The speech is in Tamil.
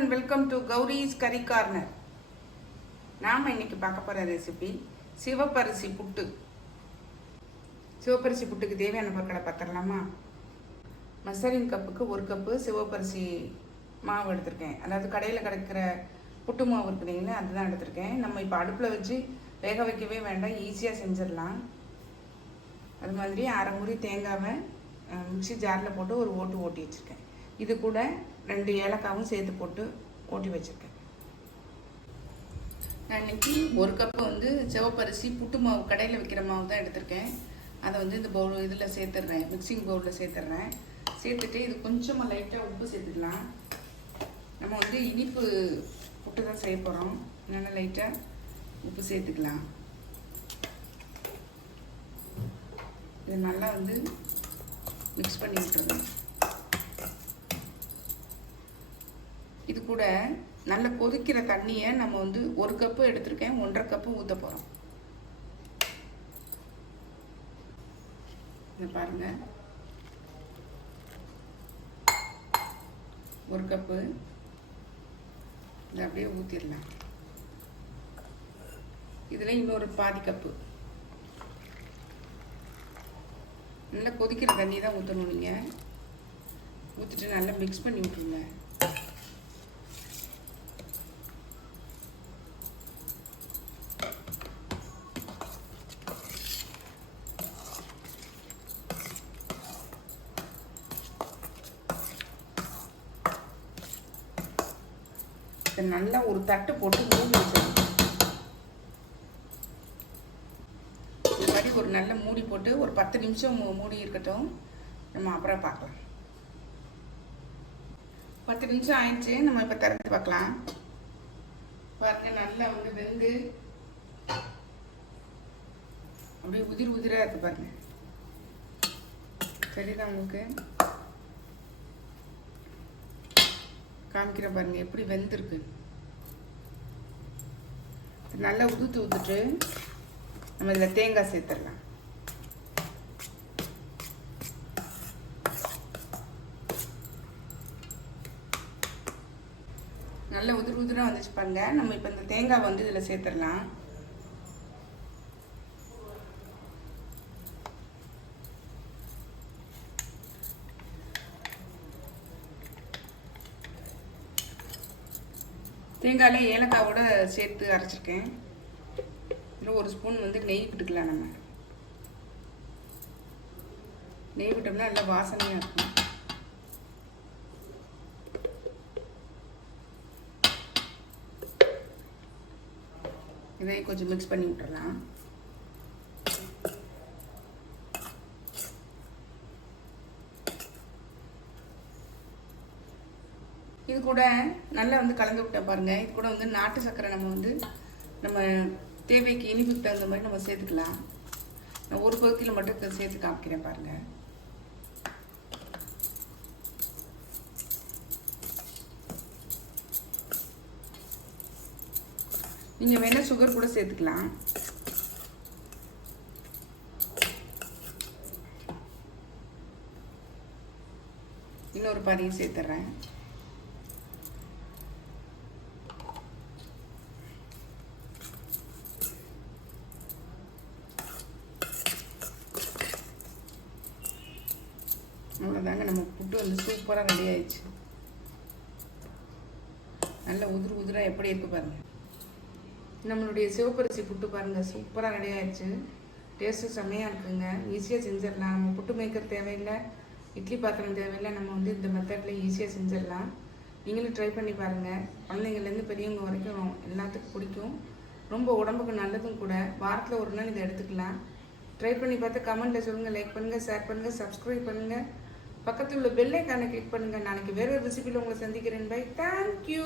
அண்ட் வெல்கம் டு கௌரிஸ் கறி கார்னர் நாம் இன்னைக்கு பார்க்க போகிற ரெசிபி சிவப்பரிசி புட்டு. சிவப்பரிசி புட்டுக்கு தேவையான பொருட்களை பார்த்துடலாமா? மெசரிங் கப்புக்கு ஒரு கப்பு சிவப்பரிசி மாவு எடுத்திருக்கேன். அதாவது கடையில் கிடைக்கிற புட்டு மாவு இருக்குதுங்களே அதுதான் எடுத்திருக்கேன். நம்ம இப்போ அடுப்பில் வச்சு வேக வைக்கவே வேண்டாம் ஈஸியாக செஞ்சிடலாம். அது மாதிரி அரை முறி தேங்காவை மிக்சி ஜாரில் போட்டு ஒரு ஓட்டு ஓட்டி வச்சுருக்கேன். இது கூட ரெண்டு ஏலக்காவும் சேர்த்து போட்டு ஓட்டி வச்சுருக்கேன். நான் இன்னைக்கு ஒரு கப்பு வந்து சிவப்பரிசி புட்டு மாவு கடையில் விற்கிற மாவு தான் எடுத்திருக்கேன். அதை வந்து இந்த பவுல் இதில் சேர்த்துடுறேன். மிக்சிங் பவுலில் சேர்த்துட்றேன். சேர்த்துட்டு இது கொஞ்சமாக லைட்டாக உப்பு சேர்த்துக்கலாம். நம்ம வந்து இனிப்பு புட்டு தான் செய்ய போகிறோம் அதனால் லைட்டாக உப்பு சேர்த்துக்கலாம். இது நல்லா வந்து மிக்ஸ் பண்ணி விட்டுருங்க இது கூட நல்ல கொதிக்கிற தண்ணியை நம்ம வந்து ஒரு கப்பு எடுத்திருக்கேன். ஒன்றரை கப்பு ஊற்ற போகிறோம் இதை பாருங்க. ஒரு கப்பு இதை அப்படியே ஊற்றிடலாம் இதில் இன்னொரு பாதி கப்பு நல்லா கொதிக்கிற தண்ணி தான் ஊற்றணும் நீங்கள் ஊற்றிட்டு நல்லா மிக்ஸ் பண்ணி விட்ருங்க இதை நல்லா ஒரு தட்டு போட்டு மூடி வச்சிடணும். மாதிரி ஒரு நல்ல மூடி போட்டு ஒரு பத்து நிமிஷம் மூடி இருக்கட்டும். நம்ம அப்புறம் பார்க்கலாம். பத்து நிமிஷம் ஆயிடுச்சு. நம்ம இப்போ திறந்து பார்க்கலாம். பாருங்க நல்லா வந்து வெந்து அப்படியே உதிர் உதிராக இருக்கு பாருங்க. தெரியுதா உங்களுக்கு? காமிக்கிற பாருங்க எப்படி வெந்திருக்கு. நல்லா உதுத்து ஊத்துட்டு நம்ம இதில் தேங்காய் சேர்த்துடலாம். நல்லா உதிர் உதிராக வந்துச்சு பாருங்க. நம்ம இப்போ இந்த தேங்காய் வந்து இதில் சேர்த்துடலாம். தேங்காயில் ஏலக்காவோட சேர்த்து அரைச்சிருக்கேன். ஒரு ஸ்பூன் வந்து நெய் விட்டுக்கலாம் நம்ம. நெய் விட்டோம்னா நல்லா வாசனையாக இருக்கும். இதையும் கொஞ்சம் மிக்ஸ் பண்ணி விட்டுறலாம். இது கூட நல்லா வந்து கலந்து விட்டேன் பாருங்க. இது கூட வந்து நாட்டு சர்க்கரை நம்ம வந்து நம்ம தேவைக்கு இனிப்புக்கு தகுந்த மாதிரி நம்ம சேர்த்துக்கலாம். நான் ஒரு பகுதியில் மட்டும் சேர்த்து காமிக்கிறேன் பாருங்க. நீங்கள் வேணால் சுகர் கூட சேர்த்துக்கலாம். இன்னொரு பாதியும் சேர்த்துட்றேன் அவ்வளோதாங்க நம்ம புட்டு வந்து சூப்பராக ரெடி ஆயிடுச்சு. நல்ல உதிர் உதிராக எப்படி இருக்கு பாருங்க. நம்மளுடைய சிவப்பரிசி புட்டு பாருங்க சூப்பராக ரெடி ஆயிடுச்சு. டேஸ்ட்டு செம்மையாக இருக்குங்க. ஈஸியாக செஞ்சிடலாம். நம்ம புட்டு மேக்கர் தேவையில்லை இட்லி பாத்திரம் தேவையில்லை நம்ம வந்து இந்த மெத்தடில் ஈஸியாக செஞ்சிடலாம். நீங்களும் ட்ரை பண்ணி பாருங்கள் குழந்தைங்கள்லேருந்து பெரியவங்க வரைக்கும் எல்லாத்துக்கும் பிடிக்கும். ரொம்ப உடம்புக்கு நல்லதும் கூட. வாரத்தில் ஒரு நாள் இதை எடுத்துக்கலாம். ட்ரை பண்ணி பார்த்து கமெண்ட்டில் சொல்லுங்கள் லைக் பண்ணுங்கள் ஷேர் பண்ணுங்கள் சப்ஸ்கிரைப் பண்ணுங்கள் பக்கத்தில் உள்ள பெல்லைக்கான கிளிக் பண்ணுங்கள் நாளைக்கு வேற ஒரு ரெசிபியில் உங்களை சந்திக்கிறேன். By thank you